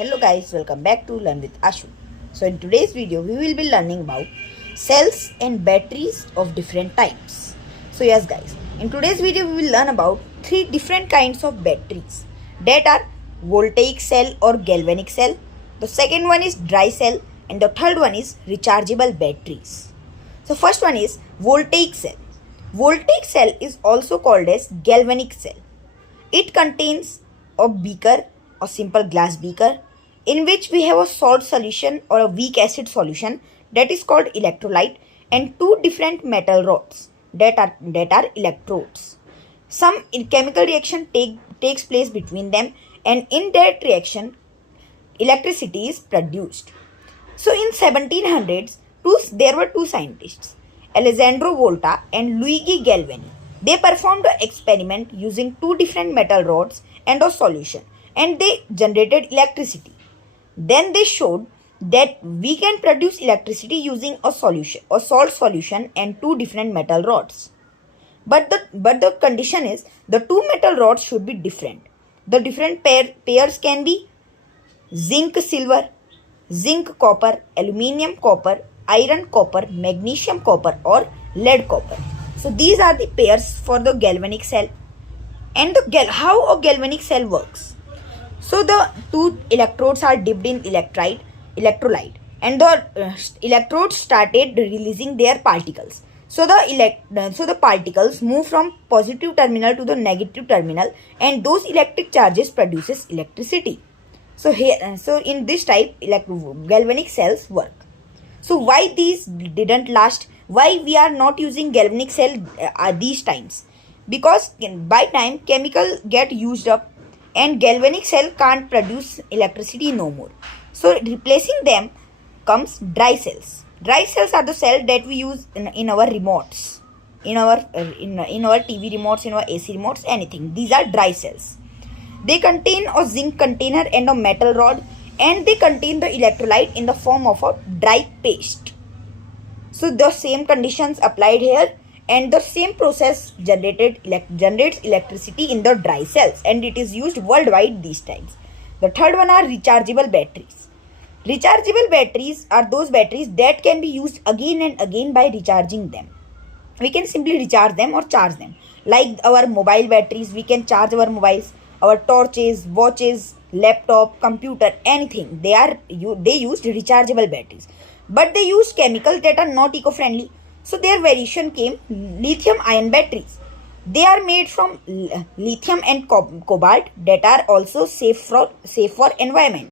Hello guys, welcome back to Learn with Ashu. So in today's video, we will be learning about cells and batteries of different types. So yes guys, in today's video, we will learn about three different kinds of batteries that are voltaic cell or galvanic cell. The second one is dry cell and the third one is rechargeable batteries. So first one is voltaic cell. Voltaic cell is also called as galvanic cell. It contains a beaker or simple glass beaker in which we have a salt solution or a weak acid solution that is called electrolyte and two different metal rods that are electrodes. Some chemical reaction takes place between them, and in that reaction electricity is produced. So in 1700s, there were two scientists, Alessandro Volta and Luigi Galvani. They performed an experiment using two different metal rods and a solution, and they generated electricity. Then they showed that we can produce electricity using a salt solution and two different metal rods. But the condition is the two metal rods should be different. The different pairs can be zinc silver, zinc copper, aluminium copper, iron copper, magnesium copper, or lead copper. So these are the pairs for the galvanic cell. And how a galvanic cell works. So the two electrodes are dipped in electrolyte, and the electrodes started releasing their particles. So the particles move from positive terminal to the negative terminal, and those electric charges produces electricity. So in this type, galvanic cells work. So why these didn't last? Why we are not using galvanic cell at these times? Because by time chemical get used up and galvanic cell can't produce electricity no more. So replacing them comes dry cells. Dry cells are the cell that we use in our remotes, in our TV remotes, in our AC remotes, anything. These are dry cells. They contain a zinc container and a metal rod, and they contain the electrolyte in the form of a dry paste. So the same conditions applied here, and the same process generates electricity in the dry cells, and it is used worldwide these times. The third one are rechargeable batteries. Rechargeable batteries are those batteries that can be used again and again by recharging them. We can simply recharge them or charge them. Like our mobile batteries, we can charge our mobiles, our torches, watches, laptop, computer, anything. They used rechargeable batteries. But they use chemicals that are not eco-friendly. So their variation came lithium-ion batteries. They are made from lithium and cobalt that are also safe for environment.